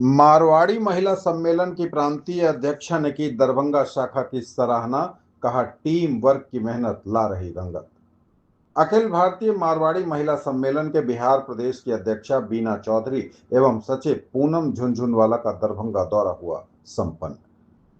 मारवाड़ी महिला सम्मेलन की प्रांतीय अध्यक्षा ने की दरभंगा शाखा की सराहना। कहा, टीम वर्क की मेहनत ला रही रंगत। अखिल भारतीय मारवाड़ी महिला सम्मेलन के बिहार प्रदेश की अध्यक्षा बीना चौधरी एवं सचिव पूनम झुनझुनवाला का दरभंगा दौरा हुआ संपन्न।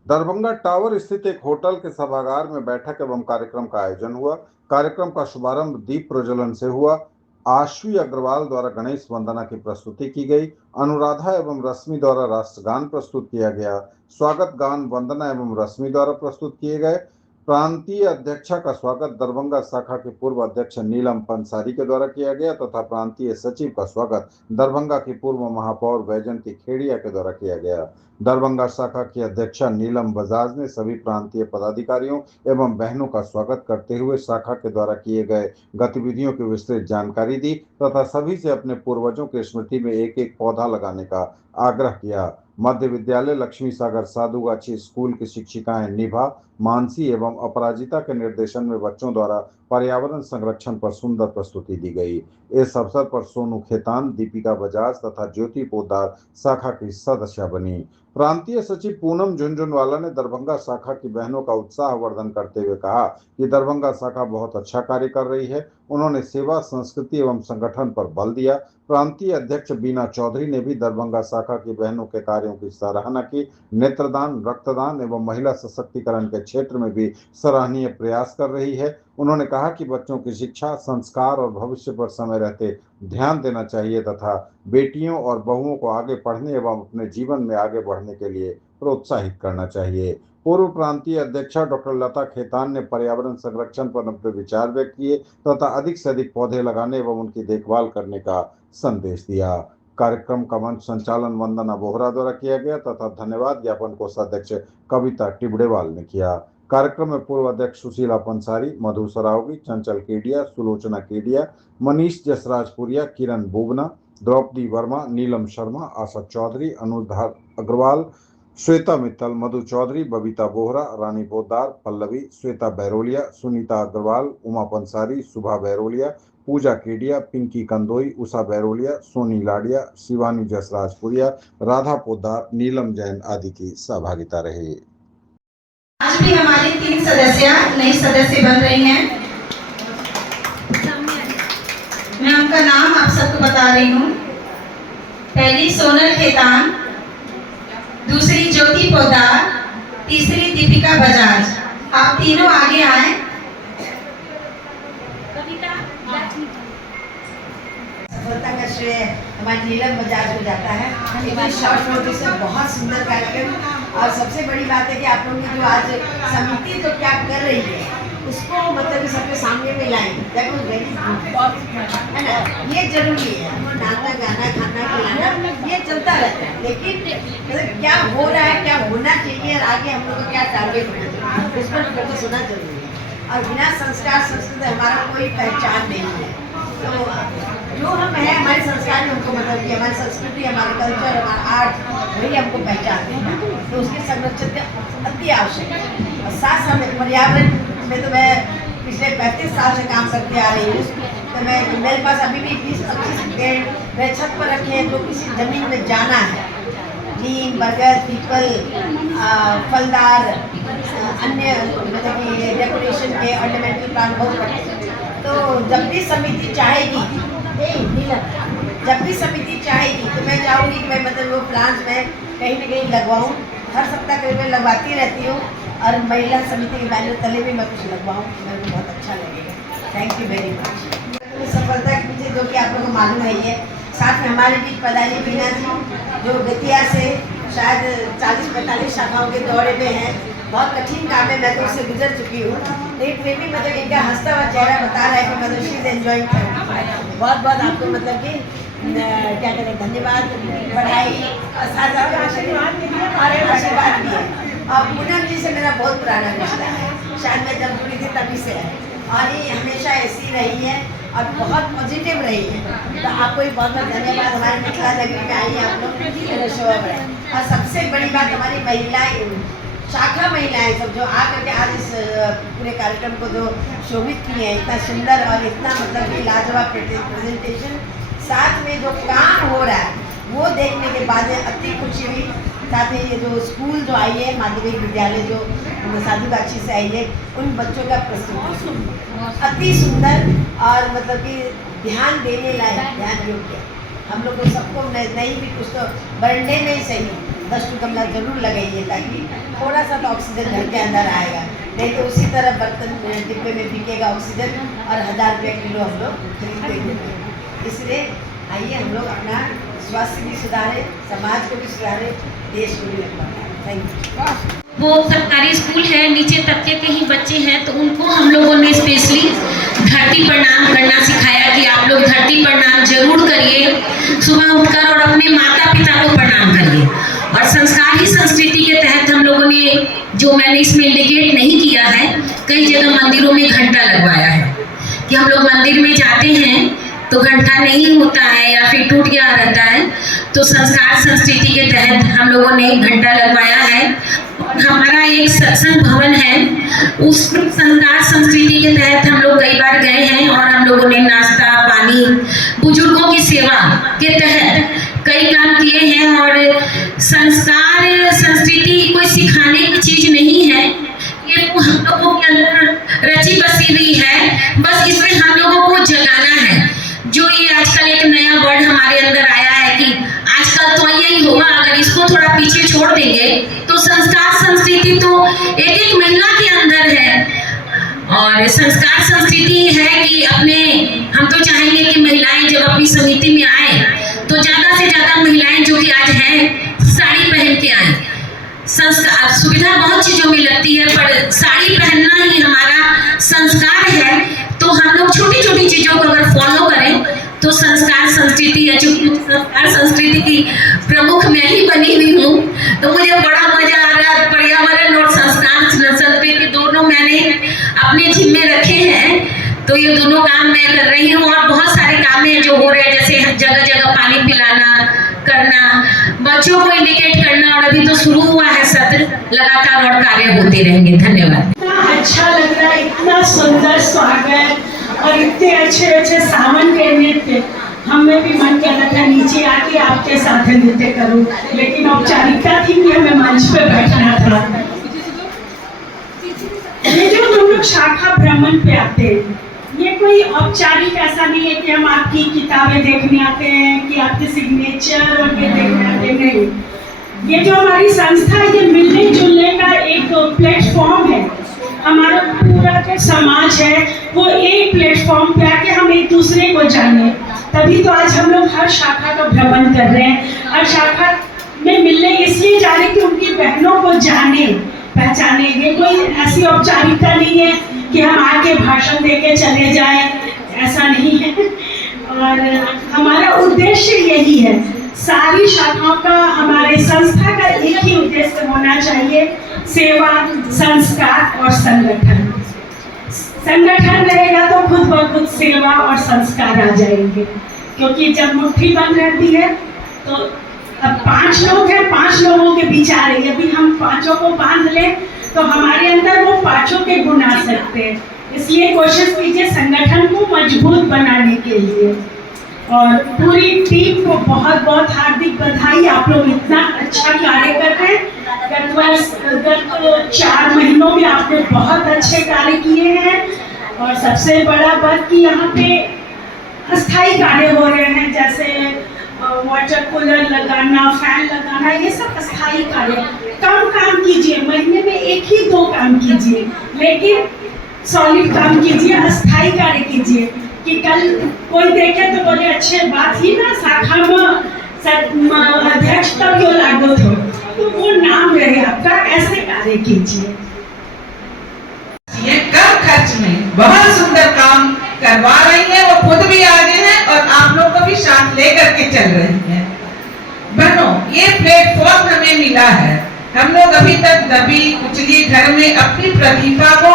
दरभंगा टावर स्थित एक होटल के सभागार में बैठक एवं कार्यक्रम का आयोजन हुआ। कार्यक्रम का शुभारंभ दीप प्रज्वलन से हुआ। आश्वी अग्रवाल द्वारा गणेश वंदना की प्रस्तुति की गई। अनुराधा एवं रश्मि द्वारा राष्ट्रगान प्रस्तुत किया गया। स्वागत गान वंदना एवं रश्मि द्वारा प्रस्तुत किए गए। प्रांतीय अध्यक्षा का स्वागत दरभंगा शाखा के पूर्व अध्यक्ष नीलम पंसारी के द्वारा किया गया तथा प्रांतीय सचिव का स्वागत दरभंगा की पूर्व महापौर वैजंती खेड़िया के द्वारा किया गया। दरभंगा शाखा की अध्यक्षा नीलम बजाज ने सभी प्रांतीय पदाधिकारियों एवं बहनों का स्वागत करते हुए शाखा के द्वारा किए गए गतिविधियों की विस्तृत जानकारी दी तथा सभी से अपने पूर्वजों की स्मृति में एक एक पौधा लगाने का आग्रह किया। मध्य विद्यालय लक्ष्मी सागर साधुगाछी स्कूल की शिक्षिकाएं निभा, मानसी एवं अपराजिता के निर्देशन में बच्चों द्वारा पर्यावरण संरक्षण पर सुंदर प्रस्तुति दी गई। इस अवसर पर सोनू खेतान, दीपिका बजाज तथा ज्योति पोद्दार शाखा की सदस्य बनी। प्रांतीय सचिव पूनम झुनझुनवाला ने दरभंगा शाखा की बहनों का उत्साह वर्धन करते हुए कहा कि दरभंगा शाखा बहुत अच्छा कार्य कर रही है। उन्होंने सेवा, संस्कृति एवं संगठन पर बल दिया। प्रांतीय अध्यक्ष बीना चौधरी ने भी दरभंगा शाखा की बहनों के कार्यों की सराहना की। नेत्रदान, रक्तदान एवं महिला सशक्तिकरण के क्षेत्र में भी सराहनीय प्रयास कर रही है। उन्होंने कहा कि बच्चों की शिक्षा, संस्कार और भविष्य पर समय रहते ध्यान देना चाहिए तथा बेटियों और बहुओं को आगे पढ़ने एवं अपने जीवन में आगे बढ़ने के लिए प्रोत्साहित करना चाहिए। पूर्व प्रांतीय अध्यक्षा डॉक्टर लता खेतान ने पर्यावरण संरक्षण पर अपने विचार व्यक्त किए तथा अधिक से अधिक पौधे लगाने एवं उनकी देखभाल करने का संदेश दिया। कार्यक्रम का मंच संचालन वंदना बोहरा द्वारा किया गया तथा धन्यवाद ज्ञापन कोषाध्यक्ष कविता टिबड़ेवाल ने किया। कार्यक्रम में पूर्व अध्यक्ष सुशीला पंसारी, मधु सरावगी, चंचल केडिया, सुलोचना केडिया, मनीष जसराजपुरिया, किरण बुबना, द्रौपदी वर्मा, नीलम शर्मा, आशा चौधरी, अनुराधा अग्रवाल, श्वेता मित्तल, मधु चौधरी, बबीता बोहरा, रानी पोद्दार, पल्लवी, श्वेता बैरोलिया, सुनीता अग्रवाल, उमा पंसारी, सुभा बैरोलिया, पूजा केडिया, पिंकी कंदोई, उषा बैरोलिया, सोनी लाडिया, शिवानी जसराजपुरिया, राधा पोद्दार, नीलम जैन आदि की सहभागिता रही। आज भी हमारी 3 सदस्य नई सदस्य बन रही हैं। मैं उनका नाम आप सबको बता रही हूँ। पहली सोनल खेतान, दूसरी ज्योति पोद्दार, तीसरी दीपिका बजाज। आप तीनों आगे आए। सफलता का श्रेय हमारी नीलम बजाज को जाता है। इतनी शॉर्ट नोटिस में बहुत सुंदर कार्यक्रम, और सबसे बड़ी बात है कि आप लोगों की जो आज समिति जो क्या कर रही है उसको मतलब सबके सामने में लाई, दैट वाज वेरी गुड, है ना। ये जरूरी है, नाचना गाना खाना खिलाना ये चलता रहता है, लेकिन मतलब क्या हो रहा है, क्या होना चाहिए और आगे हम लोग को क्या टारगेट होना चाहिए, उस पर फोकस होना जरूरी है। और बिना संस्कार संस्कृति हमारा कोई पहचान नहीं है। तो जो हम हैं, हमारे संस्कार ने हमको मतलब कि हमारी संस्कृति, हमारा कल्चर, हमारा आर्ट वही हमको पहचान देना, तो उसके संरक्षण अति आवश्यक है। और साथ साथ पर्यावरण में तो मैं पिछले 35 साल से काम करते आ रही हूँ। तो मैं मेरे पास अभी भी 20-25 पेड़ मैं छत पर रखे हैं। जो किसी जमीन में जाना है, नीम, बरगद, पीपल, फलदार, अन्य मतलब कि डेकोरेशन के ऑर्नामेंटल प्लांट बहुत पड़े। तो जब भी समिति चाहेगी, जब भी समिति चाहेगी तो मैं चाहूँगी कि मैं मतलब वो प्लांट्स में कहीं ना कहीं लगवाऊँ। हर सप्ताह करीब लगवाती रहती हूँ, और महिला समिति के बैनर तले भी मैं कुछ लगवाऊँ, मेरे को बहुत अच्छा लगेगा। Thank you very much. सफलता के पीछे जो कि आप लोगों को मालूम है, ये साथ में हमारे बीच पधारी बीना जी, जो गतिया से शायद 40-45 शाखाओं के दौरे में हैं। बहुत कठिन काम है, मैं तो उससे गुजर चुकी हूँ, लेकिन फिर भी मतलब इनका हंसता हुआ चेहरा बता रहा है कि मतलब शी इज एंजॉइंग। बहुत बहुत आपको मतलब कि क्या करें, धन्यवाद, बढ़ाई और साथ आशीर्वाद भी है। और पूनम जी से मेरा बहुत पुराना रिश्ता है, शायद मैं जब जुड़ी थी तभी से है, और ये हमेशा ऐसी रही है और बहुत पॉजिटिव रही है। तो आपको भी बहुत बहुत धन्यवाद। हमारी मिथिला नगरी में आई आप लोग, शोभा बढ़ाए। और सबसे बड़ी बात, हमारी महिलाएं, शाखा महिलाएं सब जो आकर के आज इस पूरे कार्यक्रम को जो शोभित किए हैं, इतना सुंदर और इतना मतलब कि लाजवाब प्रेजेंटेशन, साथ में जो काम हो रहा है वो देखने के बाद अति खुशी हुई। साथ ही ये जो स्कूल जो आई है, माध्यमिक विद्यालय जो साधुकाक्षी से आई है, उन बच्चों का प्रस्तुति अति सुंदर और मतलब कि ध्यान देने लायक, ध्यान योग्य। हम लोग को सबको नहीं भी कुछ तो बरंडे में ही सही 10 गमला जरूर लगाइए, ताकि थोड़ा सा तो ऑक्सीजन घर के अंदर आएगा। नहीं तो उसी तरह बर्तन डिब्बे में बिकेगा ऑक्सीजन और 1000 रुपये किलो हम लोग खरीदेंगे। इसलिए आइए हम लोग अपना स्वास्थ्य भी सुधारें, समाज को भी सुधारें, देश को भी बढ़ाएं। Thank you. वो सरकारी स्कूल है, नीचे तबके के ही बच्चे हैं, तो उनको हम लोगों ने स्पेशली धरती प्रणाम करना सिखाया कि आप लोग धरती प्रणाम जरूर करिए सुबह उठकर, और अपने माता पिता को प्रणाम करिए। और संस्कार ही संस्कृति के तहत हम लोगों ने, जो मैंने इसमें इंडिकेट नहीं किया है, कई जगह मंदिरों में घंटा लगवाया है कि हम लोग मंदिर में जाते हैं तो घंटा नहीं होता है या फिर टूट गया रहता है, तो संस्कार संस्कृति के तहत हम लोगों ने घंटा लगवाया है। हमारा एक सत्संग भवन है, उस संस्कार संस्कृति के तहत हम लोग कई बार गए हैं और हम लोगों ने नाश्ता पानी, बुजुर्गों की सेवा के तहत कई काम किए हैं। और संस्कार संस्कृति कोई सिखाने की चीज नहीं है, ये तो हम लोगों के अंदर रची बसी हुई है, बस इसमें हम लोगों को जगाना है। जो ये आजकल एक नया वर्ड हमारे अंदर आया है कि आजकल तो यही होगा, अगर इसको थोड़ा पीछे छोड़ देंगे तो संस्कार संस्कृति तो एक एक महिला के अंदर है। और संस्कार संस्कृति है कि अपने, हम तो चाहेंगे कि महिलाएं जब अपनी समिति में आए तो ज्यादा से ज्यादा महिलाएं जो कि आज हैं साड़ी पहन के आए। संस्कार सुविधा बहुत चीजों में लगती है, पर साड़ी पहनना ही हमारा संस्कार है। तो हम लोग छोटी छोटी चीजों को अगर फॉलो करें तो संस्कार संस्कृति है। चूंकि संस्कार संस्कृति की प्रमुख मैं ही बनी हुई हूँ, तो मुझे बड़ा मजा आ रहा है। पर्यावरण और संस्कार संस्कृति दोनों मैंने अपने जिम्मे रखे हैं, तो ये दोनों काम मैं कर रही हूँ। और बहुत सारे काम हैं जो हो रहे हैं, जैसे जगह जगह पानी पिलाना करना, बच्चों को इंडिकेट करना, और अभी तो शुरू हुआ है सत्र, लगातार और कार्य होते रहेंगे। धन्यवाद। इतना अच्छा लग रहा है, इतना सुंदर स्वागत और इतने अच्छे अच्छे सावन के नृत्य। हमें भी मन कर रहा था नीचे आके आपके साथ नृत्य करूं, लेकिन औपचारिकता थी कि हमें मंच पे बैठना था। ये जो हम लोग शाखा भ्रमण पे आते हैं, ये कोई औपचारिक ऐसा नहीं है कि हम आपकी किताबें देखने आते हैं कि आपके सिग्नेचर और ये देखने आते नहीं। ये जो हमारी संस्था है, ये मिलने जुलने का एक प्लेटफॉर्म है। हमारा पूरा जो समाज है वो एक प्लेटफॉर्म पे आके हम एक दूसरे को जाने, तभी तो आज हम लोग हर शाखा का भ्रमण कर रहे हैं। हर शाखा में मिलने इसलिए जा रहे हैं कि उनकी बहनों को जाने पहचाने। ये कोई ऐसी औपचारिकता नहीं है कि हम आके भाषण देके चले जाएं, ऐसा नहीं है। और हमारा उद्देश्य यही है, सारी शाखाओं का, हमारे संस्था का एक ही उद्देश्य होना चाहिए, सेवा, संस्कार और संगठन। संगठन रहेगा तो खुद ब खुद सेवा और संस्कार आ जाएंगे, क्योंकि जब मुट्ठी बंद रहती है तो अब 5 लोग हैं, 5 लोगों के बीच आ रही है, अभी हम 5 को बांध लें तो हमारे अंदर वो 5 के गुण आ सकते हैं। इसलिए कोशिश कीजिए संगठन को मजबूत बनाने के लिए। और पूरी टीम को बहुत बहुत हार्दिक बधाई, आप लोग इतना अच्छा कार्य कर रहे हैं। गत 4 महीनों में आपने बहुत अच्छे कार्य किए हैं, और सबसे बड़ा बात कि यहाँ पे अस्थायी कार्य हो रहे हैं, जैसे वाटर कूलर लगाना, फैन लगाना, ये सब अस्थायी कार्य। कम काम कीजिए, महीने में 1 ही 2 काम कीजिए, लेकिन सॉलिड काम कीजिए, अस्थायी कार्य कीजिए, कि कल कोई देखे तो बोले अच्छे बात ही ना शाखा में अध्यक्ष तक क्यों लागू हो, तो वो नाम रहे आपका, ऐसे कार्य कीजिए। ये कम खर्च में बहुत सुंदर काम करवा रही है, वो खुद भी आगे हैं और आप लोग को भी साथ लेकर के चल रही हैं। बहनों, ये प्लेटफॉर्म हमें मिला है। हम लोग अभी तक दबी कुचली घर में अपनी प्रतिभा को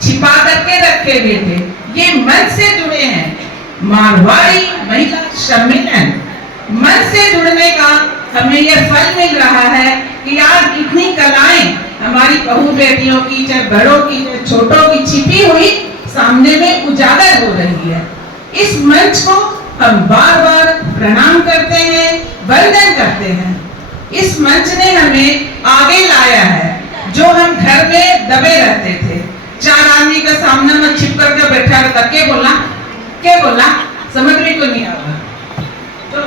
छिपा करके रखे हुए थे। ये मन से जुड़े हैं, मारवाड़ी महिला सम्मेलन, मन से जुड़ने का हमें ये फल मिल रहा है कि आज इतनी कलाएं हमारी बहू बेटियों की, चाहे बड़ों की, चाहे छोटों की, छिपी हुई सामने में उजागर हो रही है। इस मंच को हम बार बार प्रणाम करते हैं, वंदन करते हैं। इस मंच ने हमें आगे लाया है, जो हम घर में दबे रहते थे, 4 आदमी का सामने में छिप करके बैठा रहता, क्या बोला समझ में को नहीं आया। तो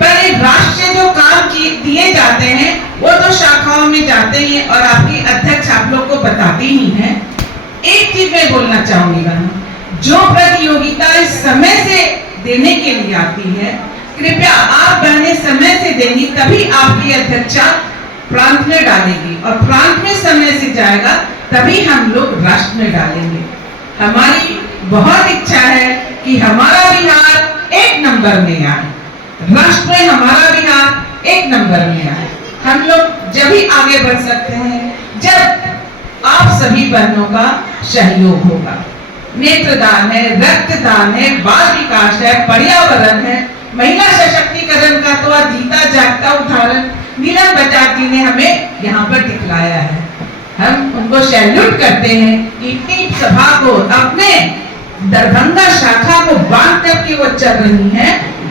पर राष्ट्र जो काम दिए जाते हैं वो तो शाखाओं में जाते हैं और आपकी अध्यक्ष आप लोग को बताती ही हैं। एक चीज मैं बोलना चाहूंगी बहनों, जो प्रतियोगिता इस समय से देने के लिए आती है, कृपया आप बहनें समय से देंगी, तभी आपकी अध्यक्षा प्रांत में डालेगी और प्रांत में समय से जाएगा, तभी हम लोग राष्ट्र में डालेंगे। हमारी बहुत इच्छा है कि हमारा बिहार 1 नंबर में आए, राष्ट्र में हमारा बिहार 1 नंबर में आए। हम लोग जब ही आगे बढ़ सकते हैं जब आप सभी बहनों का सहयोग होगा। नेत्रदान है, रक्तदान है, बाल विकास है, पर्यावरण है, महिला सशक्तिकरण का तो जीता जागता उदाहरण नीलम बजाज जी ने हमें यहाँ पर दिखलाया है। हम उनको सैल्यूट करते हैं। इतनी सभा को अपने दरभंगा शाखा को बांध करके वो चल रही है,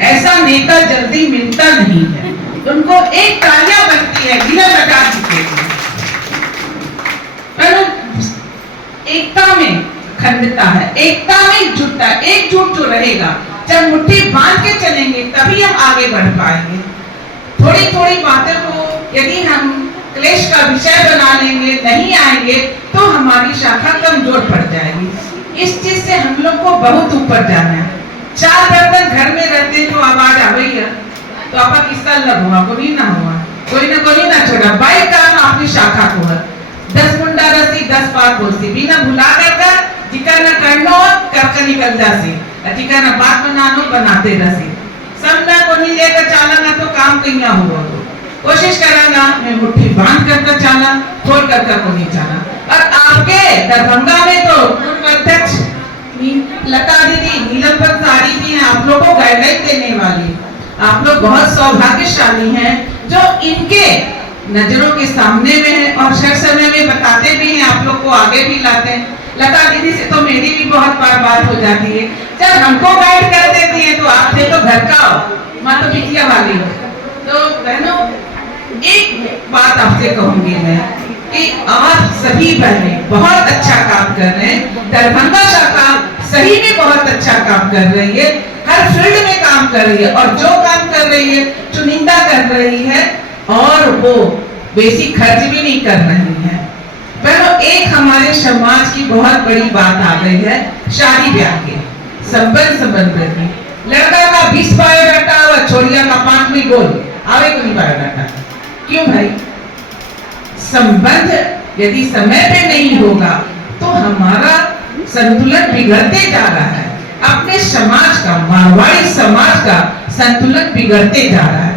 ऐसा नेता जल्दी मिलता नहीं है। उनको एक तालियां बनती है नीलम बजाज जी के लिए। एकता में अखंडता है, एकता में एकजुटता है। एकजुट जो रहेगा, जब मुट्ठी बांध के चलेंगे तभी हम आगे बढ़ पाएंगे। थोड़ी थोड़ी बातों को यदि हम क्लेश का विषय बना लेंगे, नहीं आएंगे, तो हमारी शाखा कमजोर पड़ जाएगी। इस चीज से हम लोग को बहुत ऊपर जाना है। 4 बर्तन घर में रहते तो आवाज आ गई है तो आपका किस्सा लग हुआ, कोई ना हुआ, कोई ना छोड़ा। बाइक का आपकी शाखा को है 10 मुंडा रसी 10 पार बोलती, बिना भुला कर जिका न करनो करके निकल जासी, जिका न बात बनानो बनाते रसी। सब ना को नहीं लेकर चालना तो काम कहीं हुआ तो कोशिश कराना, मैं मुट्ठी बांध कर चाला, खोल कर को नहीं चाला। और आपके दरभंगा में तो पूर्व अध्यक्ष लता दीदी, नीलम साड़ी जी हैं, आप लोगों को गाइडलाइन देने वाली। आप लोग बहुत सौभाग्यशाली हैं जो इनके नजरों के सामने में है और हर समय में बताते भी हैं, आप लोग को आगे भी लाते हैं। लता दीदी से तो मेरी भी बहुत बार बात हो जाती है, जब हमको गाइड कर देती है तो आप थे तो घर का हो, माँ तो बिटिया वाली हो। तो बहनों, एक बात आपसे कहूंगी मैं कि आप सभी बहनें बहुत अच्छा काम कर रहे हैं। दरभंगा शाखा सही में बहुत अच्छा काम कर रही है, हर फील्ड में काम कर रही है और जो काम कर रही है चुनिंदा कर रही है और वो बेसी खर्च भी नहीं कर रही है। बहनों, एक हमारे समाज की बहुत बड़ी बात आ गई है, शादी ब्याह के संबंध में लड़का का 20 बायोडाटा और छोरिया का 5वीं गोल आवे को नहीं बायोडाटा। क्यों भाई? संबंध यदि समय पे नहीं होगा तो हमारा संतुलन बिगड़ते जा रहा है। अपने समाज का, मारवाड़ी समाज का संतुलन बिगड़ते जा रहा है।